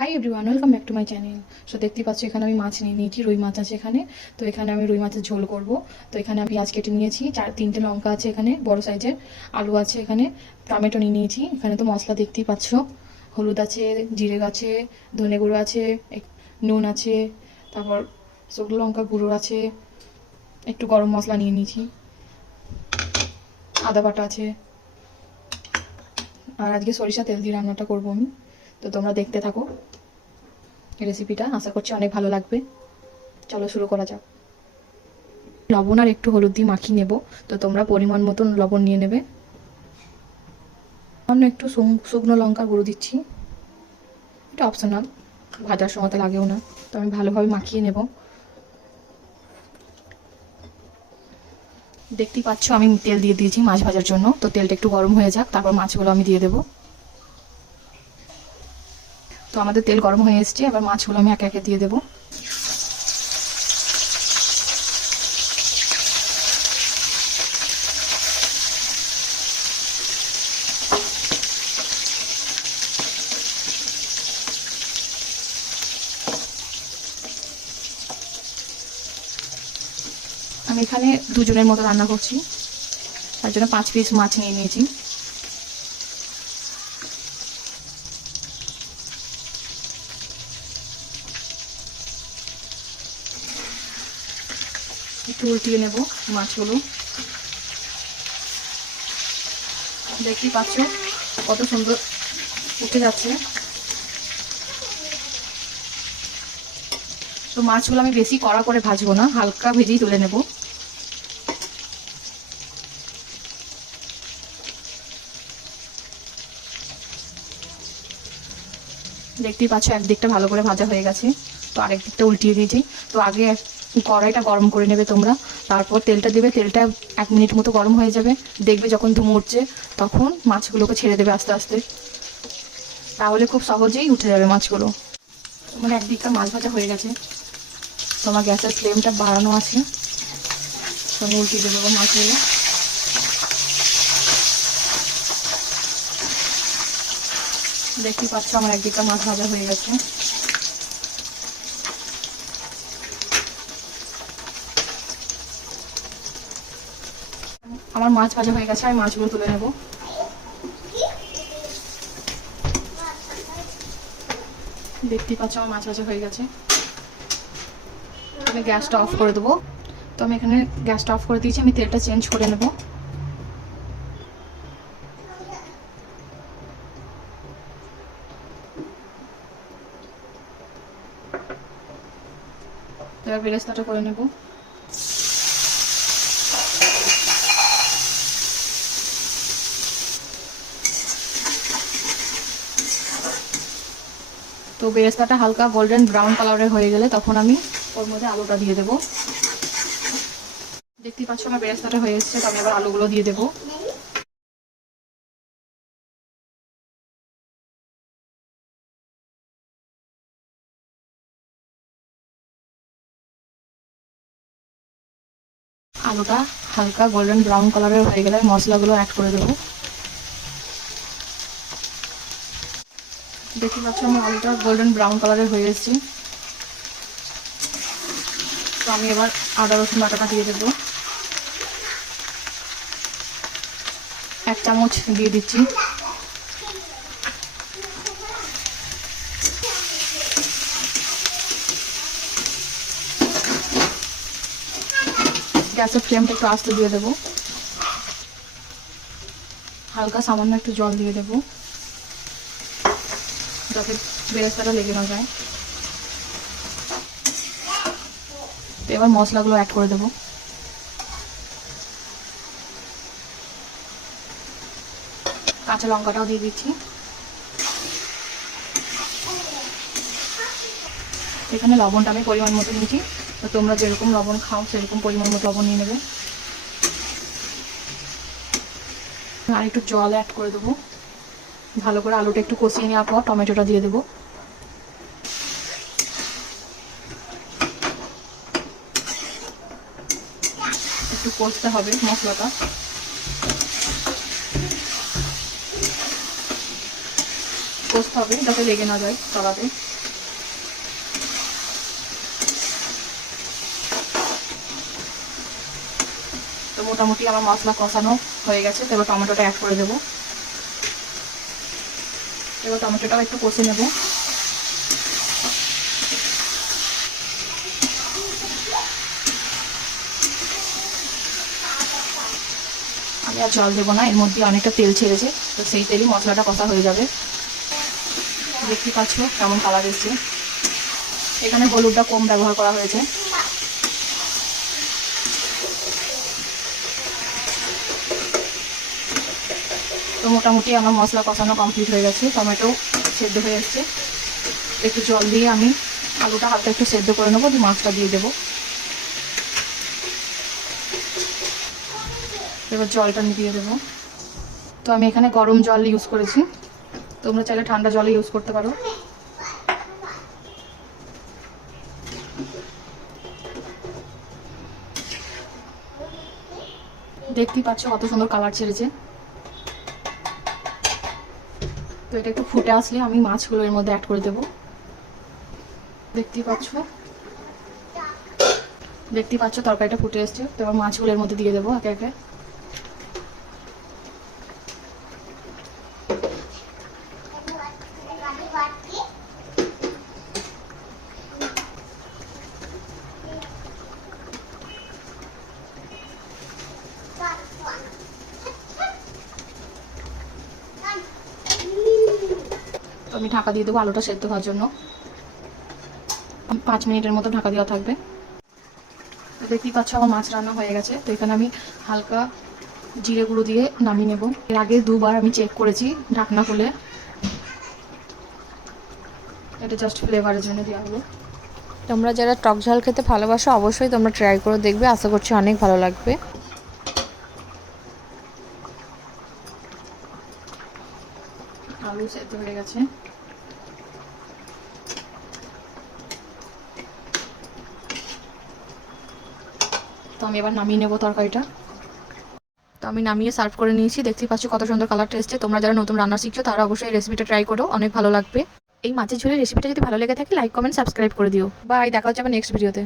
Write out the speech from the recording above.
Hi everyone, welcome back to my channel. So দেখতে পাচ্ছ এখানে আমি মাছ নিয়ে নিয়েছি, রুই মাছ আছে এখানে। তো এখানে আমি রুই মাছের ঝোল করব। তো এখানে আমি পেঁয়াজ কেটে নিয়েছি, তিনটে লঙ্কা আছে এখানে বড় সাইজের, আলু আছে এখানে, টমেটো নিয়ে নিয়েছি। এখানে তো মশলা দেখতেই পাচ্ছ, হলুদ আছে, জিরে আছে, ধনে গুঁড়ো আছে, নুন আছে, তারপর শুকনো লঙ্কা গুঁড়ো আছে, একটু গরম মশলা নিয়ে নিয়েছি, আদা বাটা আছে। আর আজকে সরিষা তেল দিয়ে রান্নাটা করবো আমি। তো তোমরা দেখতে থাকো রেসিপিটা, আশা করছি অনেক ভালো লাগবে। চলো শুরু করা যাক। লবণ আর একটু হলুদ দিয়ে মাখিয়ে নেব। তো তোমরা পরিমাণ মতন লবণ নিয়ে নেবে। অন্য একটু শুকনো লঙ্কার গুঁড়ো দিচ্ছি, এটা অপশনাল, ভাজার সময় তো লাগেও না। তো আমি ভালোভাবে মাখিয়ে নেব। দেখতেই পাচ্ছ আমি তেল দিয়ে দিয়েছি মাছ ভাজার জন্য। তো তেলটা একটু গরম হয়ে যাক, তারপর মাছগুলো আমি দিয়ে দেবো। তো আমাদের তেল গরম হয়ে এসছে, এবার মাছগুলো আমি একে একে দিয়ে দেবো। আমি এখানে দুজনের মতো রান্না করছি, তার জন্য 5 পিস মাছ নিয়ে নিয়েছি। একটু উল্টিয়ে নেব মাছগুলো। দেখতেই পাচ্ছ কত সুন্দর উঠে যাচ্ছে। তো মাছগুলো আমি বেশি কড়া করে ভাজবো না, হালকা ভেজেই তুলে নেব। দেখতেই পাচ্ছ একদিকটা ভালো করে ভাজা হয়ে গেছে, তো আরেক দিকটা উল্টিয়ে দিয়েছি। তো আগে কড়াইটা গরম করে নেবে তোমরা, তারপর তেলটা দেবে। তেলটা 1 মিনিট মতো গরম হয়ে যাবে, দেখবে যখন ধুমো উঠছে তখন মাছগুলোকে ছেড়ে দেবে আস্তে আস্তে, তাহলে খুব সহজেই উঠে যাবে মাছগুলো। মানে একদিকটা মাছ ভাজা হয়ে গেছে, তোমার গ্যাসের ফ্লেমটা বাড়ানো আছে। তো আমি উল্টিয়ে দেবো মাছগুলো। দেখতেই পাচ্ছ আমার একদিকটা মাছ ভাজা হয়ে গেছে। আমার মাছ ভাজা হয়ে গেছে, আমি মাছগুলো তুলে নেব। দেখতেই পাচ্ছ আমার মাছ ভাজা হয়ে গেছে। আমি গ্যাসটা অফ করে দেবো। তো আমি এখানে গ্যাসটা অফ করে দিয়েছি, আমি তেলটা চেঞ্জ করে নেব। এবার বেরেস্তাটা করে নেব। তো বেরেস্তাটা হালকা গোল্ডেন ব্রাউন কালারের হয়ে গেলে তখন আমি ওর মধ্যে আলুটা দিয়ে দেবো। দেখতেই পাচ্ছ আমার বেরেস্তাটা হয়ে এসছে, তো আমি এবার আলুগুলো দিয়ে দেবো। আলুটা হালকা গোল্ডেন ব্রাউন কালারের হয়ে গেলে মশলাগুলো অ্যাড করে দেবো। দেখতে পাচ্ছ আমার আলুটা গোল্ডেন ব্রাউন কালারের হয়ে এসেছে। তো আমি এবার আদা রসুন বাটাটা দিয়ে দেবো। 1 চামচ দিয়ে দিচ্ছি। গ্যাসের ফ্লেমটা একটু আস্তে দিয়ে দেবো। হালকা সামান্য একটু জল দিয়ে দেবো, যাতে বেরেস্তাটা লেগে না যায়। তো এবার মশলাগুলো অ্যাড করে দেবো। কাঁচা লঙ্কাটাও দিয়ে দিচ্ছি। এখানে লবণটা আমি পরিমাণ মতো নিয়েছি, তো তোমরা যেরকম লবণ খাও সেরকম পরিমাণ মতো লবণ নিয়ে নেবে। আর একটু জল অ্যাড করে দেবো। ভালো করে আলুটা একটু কষিয়ে নেওয়ার পর টমেটোটা দিয়ে দেবো। একটু কষতে হবে মশলাটা। কষতে হবে যাতে লেগে না যায় তলাতে। তো মোটামুটি আমার মশলা কষানো হয়ে গেছে। তো এবার টমেটোটা অ্যাড করে দেবো। এবার টমেটোটাও একটু কষে নেব। আমি আর জল দেবো না, এর মধ্যে অনেকটা তেল ছেড়েছে, তো সেই তেলই মশলাটা কষা হয়ে যাবে। দেখতে পাচ্ছ কেমন কালার এসছে। এখানে হলুদটা কম ব্যবহার করা হয়েছে। তো মোটামুটি আমার মশলা কষানো কমপ্লিট হয়ে গেছে, টমেটো সেদ্ধ হয়ে যাচ্ছে। একটু জল দিয়ে আমি আলুটা হালকা একটু সেদ্ধ করে নেবো, দিয়ে মাছটা দিয়ে দেবো। এবার জলটা দিয়ে দেবো। তো আমি এখানে গরম জল ইউজ করেছি, তোমরা চাইলে ঠান্ডা জল ইউজ করতে পারো। দেখতেই পাচ্ছ কত সুন্দর কালার ছেড়েছে। তো এটা একটু ফুটে আসলে আমি মাছগুলো এর মধ্যে অ্যাড করে দেবো। দেখতেই পাচ্ছ তরকারিটা ফুটে এসছে। তো এবার মাছগুলো এর মধ্যে দিয়ে দেবো একে একে। তো আমি ঢাকা দিয়ে দেবো আলুটা সেদ্ধ হওয়ার জন্য। 5 মিনিটের মতো ঢাকা দেওয়া থাকবে। তো দেখতেই পাচ্ছ আমার মাছ রান্না হয়ে গেছে। তো এখানে আমি হালকা জিরে গুঁড়ো দিয়ে নামিয়ে নেব। এর আগে 2বার আমি চেক করেছি ঢাকনা খুলে, এটা জাস্ট ফ্লেভারের জন্য দেওয়া হলো। তোমরা যারা টক ঝাল খেতে ভালোবাসো অবশ্যই তোমরা ট্রাই করে দেখবে, আশা করছি অনেক ভালো লাগবে। আলু সেদ্ধ হয়ে গেছে। তো আমি এবার নামিয়ে নেবো তরকারিটা। তো আমি নামিয়ে সার্ভ করে নিয়েছি। দেখতেই পাচ্ছ কত সুন্দর কালারটা এসেছে। তোমরা যারা নতুন রান্না শিখছো তারা অবশ্যই এই রেসিপিটা ট্রাই করো, অনেক ভালো লাগবে। এই মাছের ঝোলের রেসিপিটা যদি ভালো লেগে থাকে লাইক কমেন্ট সাবস্ক্রাইব করে দিও। বাই, দেখা হচ্ছে আবার নেক্সট ভিডিওতে।